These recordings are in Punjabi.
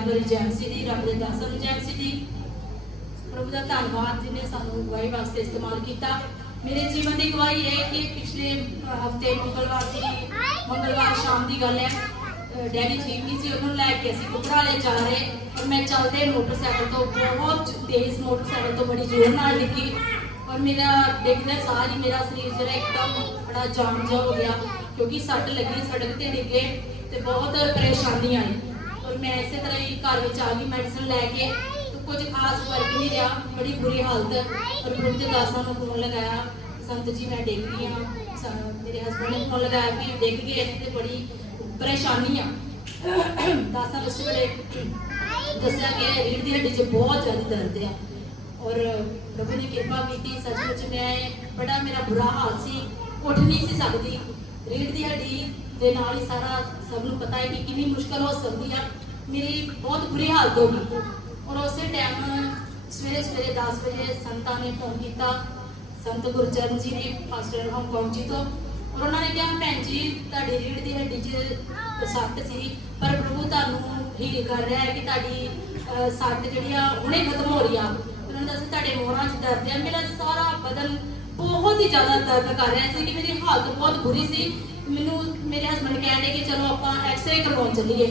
ਪਿਆਰ ਭਰੀ ਦੀ ਰੱਬ ਦੇ ਦਾਸਾਂ ਨੂੰ ਜੈ ਦੀ ਪ੍ਰਭੂ ਦਾ ਧੰਨਵਾਦ ਜਿਹਨੇ ਸਾਨੂੰ ਗਵਾਹੀ ਵਾਸਤੇ ਇਸਤੇਮਾਲ ਕੀਤਾ। ਮੇਰੇ ਜੀਵਨ ਦੀ ਗਵਾਹੀ ਹੈ ਕਿ ਪਿਛਲੇ ਹਫ਼ਤੇ ਮੰਗਲਵਾਰ ਦੀ, ਮੰਗਲਵਾਰ ਸ਼ਾਮ ਦੀ ਗੱਲ ਹੈ। ਡੈਡੀ ਠੀਕ ਨਹੀਂ ਸੀ, ਉਹਨੂੰ ਲੈ ਕੇ ਅਸੀਂ ਕੁਪਰਾਲੇ ਜਾ ਰਹੇ। ਔਰ ਮੈਂ ਚੱਲਦੇ ਮੋਟਰਸਾਈਕਲ ਤੋਂ ਬਹੁਤ ਤੇਜ਼ ਮੋਟਰਸਾਈਕਲ ਤੋਂ ਬੜੀ ਜ਼ੋਰ ਨਾਲ ਡਿੱਗੀ। ਔਰ ਮੇਰਾ ਡਿੱਗਦਾ ਸਾਹ ਹੀ ਮੇਰਾ ਸਰੀਰ ਜਿਹੜਾ ਇੱਕਦਮ ਬੜਾ ਜਾਮ ਜਾ ਹੋ ਗਿਆ। ਕਿਉਂਕਿ ਸੱਟ ਲੱਗੀ, ਸੜਕ ਤੇ ਡਿੱਗੇ ਤੇ ਬਹੁਤ ਪਰੇਸ਼ਾਨੀ ਆਈ। ਔਰ ਮੈਂ ਇਸੇ ਤਰ੍ਹਾਂ ਹੀ ਘਰ ਵਿੱਚ ਆ ਗਈ ਮੈਡੀਸਨ ਲੈ ਕੇ ਤੇ ਕੁਝ ਖਾਸ ਫ਼ਰਕ ਨਹੀਂ ਰਿਹਾ, ਬੜੀ ਬੁਰੀ ਹਾਲਤ ਔਰ ਪ੍ਰਭੂ ਦੇ ਦਾਸਾਂ ਨੂੰ ਫੋਨ ਲਗਾਇਆ, ਸੰਤ ਜੀ ਮੈਂ ਡਿੱਗ ਗਈ ਹਾਂ। ਸ- ਮੇਰੇ ਹਸਬੰਡ ਨੇ ਫੋਨ ਲਗਾਇਆ ਕਿ ਡਿੱਗ ਗਏ ਤੇ ਬੜੀ ਪਰੇਸ਼ਾਨੀ ਆ। ਦਾਸਾਂ ਵਿੱਚ ਬੜੇ ਦੱਸਿਆ ਕਿ ਰੀੜ ਦੀ ਹੱਡੀ 'ਚ ਬਹੁਤ ਜ਼ਿਆਦਾ ਦਰਦ ਆ। ਔਰ ਪ੍ਰਭੂ ਨੇ ਕਿਰਪਾ ਕੀਤੀ, ਸੱਚਮੁੱਚ ਮੈਂ ਬੜਾ ਮੇਰਾ ਬੁਰਾ ਹਾਲ ਸੀ, ਉੱਠ ਨਹੀਂ ਸੀ ਸਕਦੀ। ਰੀੜ ਦੀ ਹੱਡੀ ਦੇ ਨਾਲ ਹੀ ਸਾਰਾ ਸਭ ਨੂੰ ਪਤਾ ਹੈ ਕਿ ਕਿੰਨੀ ਮੁਸ਼ਕਲ ਹੋ ਸਕਦੀ ਆ। ਮੇਰੀ ਬਹੁਤ ਬੁਰੀ ਹਾਲਤ ਹੋ ਗਈ। ਔਰ ਉਸੇ ਟਾਈਮ ਸਵੇਰੇ ਸਵੇਰੇ 10 ਵਜੇ ਸੰਤਾਂ ਨੇ ਫੋਨ ਕੀਤਾ। ਸੰਤ ਗੁਰਚਰਨ ਜੀ ਨੇ ਪਾਸਟਰ ਹਾਂਗਕਾਂਗ ਜੀ ਤੋਂ। ਔਰ ਉਹਨਾਂ ਨੇ ਕਿਹਾ ਭੈਣ ਜੀ ਤੁਹਾਡੀ ਰੀੜ ਦੀ ਹੱਡੀ 'ਚ ਸੱਟ ਸੀ ਪਰ ਪ੍ਰਭੂ ਤੁਹਾਨੂੰ ਹੀਲ ਕਰ ਰਿਹਾ ਹੈ ਕਿ ਤੁਹਾਡੀ ਅਹ, ਸੱਟ ਜਿਹੜੀ ਆ ਹੁਣੇ ਖਤਮ ਹੋ ਰਹੀ ਆ। ਉਹਨਾਂ ਨੇ ਦੱਸਿਆ ਤੁਹਾਡੇ ਮੋਹਰਾਂ 'ਚ ਦਰਦ ਆ। ਮੇਰਾ ਸਾਰਾ ਬਦਨ ਬਹੁਤ ਹੀ ਜ਼ਿਆਦਾ ਦਰਦ ਕਰ ਰਿਹਾ ਸੀ ਕਿ ਮੇਰੀ ਹਾਲਤ ਬਹੁਤ ਬੁਰੀ ਸੀ। ਮੈਨੂੰ, ਮੇਰੇ ਹਸਬੰਡ ਕਹਿੰਦੇ ਕਿ ਚਲੋ ਆਪਾਂ ਐਕਸਰੇ ਕਰਵਾਉਣ ਚੱਲੀਏ।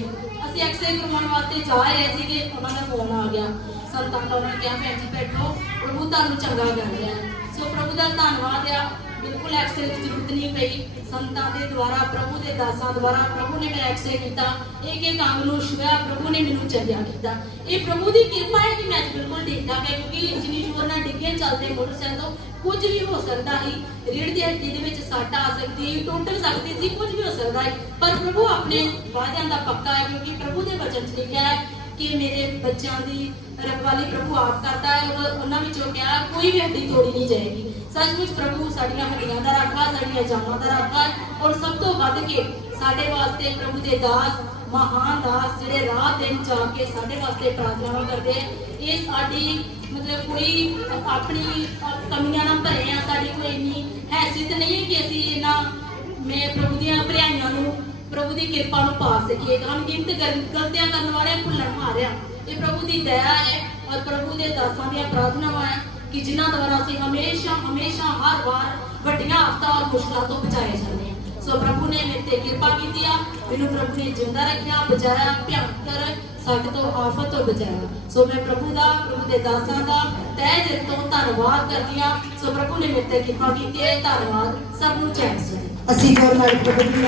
ਅਸੀਂ ਐਕਸਰੇ ਕਰਵਾਉਣ ਵਾਸਤੇ ਜਾ ਰਹੇ ਸੀਗੇ, ਉਹਨਾਂ ਦਾ ਫੋਨ ਆ ਗਿਆ। ਸੰਤਾਂ ਨੇ ਕਿਹਾ, ਭੈਣ ਜੀ, ਬੈਠੋ, ਪ੍ਰਭੂ ਤੁਹਾਨੂੰ ਚੰਗਾ ਕਰ ਰਿਹਾ ਸੋ ਪ੍ਰਭੂ ਦਾ ਧੰਨਵਾਦ ਆ। ਬਿਲਕੁਲ ਐਕਸਰੇ ਦੀ ਜ਼ਰੂਰਤ ਨਹੀਂ ਪਈ। ਸੰਤਾਂ ਦੇ ਦੁਆਰਾ, ਪ੍ਰਭੂ ਦੇ ਦਾਸਾਂ ਦੁਆਰਾ ਪ੍ਰਭੂ ਨੇ ਮੇਰਾ ਐਕਸਰੇ ਕੀਤਾ। ਇੱਕ ਇੱਕ ਅੰਗ ਨੂੰ ਛੁਆ ਪ੍ਰਭੂ ਨੇ ਮੈਨੂੰ ਚੰਗਿਆ ਕੀਤਾ। ਇਹ ਪ੍ਰਭੂ ਦੀ ਕਿਰਪਾ ਹੈ ਕਿ ਮੈਂ ਬਿਲਕੁਲ ਠੀਕ ਠਾਕ ਹੈ ਕਿਉਂਕਿ ਜਿੰਨੀ ਜ਼ੋਰ ਨਾਲ ਡਿੱਗੇ ਚੱਲਦੇ ਮੋਟਰਸਾਈਕਲ ਤੋਂ ਕੁਝ ਵੀ ਹੋ ਸਕਦਾ ਸੀ। ਰੀੜ ਦੀ ਹੱਡੀ ਦੇ ਵਿੱਚ ਸੱਟ ਆ ਸਕਦੀ ਟੁੱਟ ਸਕਦੀ ਸੀ, ਕੁਝ ਵੀ ਹੋ ਸਕਦਾ ਹੈ ਪਰ ਪ੍ਰਭੂ ਆਪਣੇ ਵਾਅਦਿਆਂ ਦਾ ਪੱਕਾ ਹੈ, ਕਿਉਂਕਿ ਪ੍ਰਭੂ ਦੇ ਵਚਨ 'ਚ ਲਿਖਿਆ ਹੈ ਕਿ ਮੇਰੇ ਬੱਚਿਆਂ ਦੀ ਰਖਵਾਲੀ ਪ੍ਰਭੂ ਆਪ ਕਰਦਾ ਹੈ ਔਰ ਉਹਨਾਂ ਵਿੱਚੋਂ ਕਿਹਾ ਕੋਈ ਵੀ ਹੱਡੀ ਤੋੜੀ ਨਹੀਂ ਜਾਏਗੀ ਸੱਚਮੁੱਚ ਪ੍ਰਭੂ ਸਾਡੀਆਂ ਹੱਡੀਆਂ ਦਾ ਰਾਖਾ, ਸਾਡੀਆਂ ਜਾਨਾਂ ਦਾ ਰਾਖਾ ਹੈ ਔਰ ਸਭ ਤੋਂ ਵੱਧ ਕੇ ਸਾਡੇ ਵਾਸਤੇ ਪ੍ਰਭੂ ਦੇ ਦਾਸ, ਮਹਾਨ ਦਾਸ ਜਿਹੜੇ ਰਾਤ ਦਿਨ ਜਾ ਕੇ ਸਾਡੇ ਵਾਸਤੇ ਪ੍ਰਾਰਥਨਾਵਾਂ ਕਰਦੇ ਆ। ਇਹ ਸਾਡੀ ਮਤਲਬ ਕੋਈ ਆਪਣੀ ਕਮੀਆਂ ਨਾਲ ਭਰੇ ਆ, ਸਾਡੀ ਕੋਈ ਇੰਨੀ ਹੈਸੀਅਤ ਨਹੀਂ ਹੈ ਕਿ ਅਸੀਂ ਇਹਨਾਂ ਮੈਂ ਪ੍ਰਭੂ ਦੀਆਂ ਭਰਿਆਈਆਂ ਨੂੰ ਪ੍ਰਭੂ ਦੀ ਕਿਰਪਾ ਨੂੰ ਪਾ ਸਕੀਏ ਹਮ ਗਲਤੀਆਂ ਕਰਨ ਵਾਲੇ ਭੁੱਲਣ ਹਾਰਿਆ। ਇਹ ਪ੍ਰਭੂ ਦੀ ਦਇਆ ਹੈ ਔਰ ਪ੍ਰਭੂ ਦੇ ਦਾਸਾਂ ਦੀਆਂ ਪ੍ਰਾਰਥਨਾਵਾਂ ਹੈ ਕਿ ਜਿਨ੍ਹਾਂ ਦੁਆਰਾ ਅਸੀਂ ਹਮੇਸ਼ਾ ਹਮੇਸ਼ਾ, ਹਰ ਵਾਰ ਵੱਡੀਆਂ ਆਫਤਾਂ ਔਰ ਮੁਸ਼ਕਲਾਂ ਤੋਂ ਬਚਾਏ ਜਾਂਦੇ ਹਾਂ। ਸੋ ਪ੍ਰਭੂ ਨੇ ਮੇਰੇ ਤੇ ਕਿਰਪਾ ਕੀਤੀ ਆ। ਮੈਨੂੰ ਪ੍ਰਭੂ ਨੇ ਜਿੰਦਾ ਰੱਖਿਆ, ਬਚਾਇਆ ਭਿਆਨਕ ਸੱਟ ਤੋਂ, ਆਫਤ ਤੋਂ ਬਚਾਇਆ। ਸੋ ਮੈਂ ਪ੍ਰਭੂ ਦਾ, ਪ੍ਰਭੂ ਦੇ ਦਾਸਾਂ ਦਾ ਤਹਿ ਦਿਲ ਤੋਂ ਧੰਨਵਾਦ ਕਰਦੀ ਹਾਂ। ਸੋ ਪ੍ਰਭੂ ਨੇ ਮੇਰੇ ਤੇ ਕਿਰਪਾ ਕੀਤੀ ਹੈ। ਧੰਨਵਾਦ। ਸਭ ਨੂੰ ਚੈਨ ਸੀ ਅਸੀਂ ਗੌਰ ਪ੍ਰਭੂ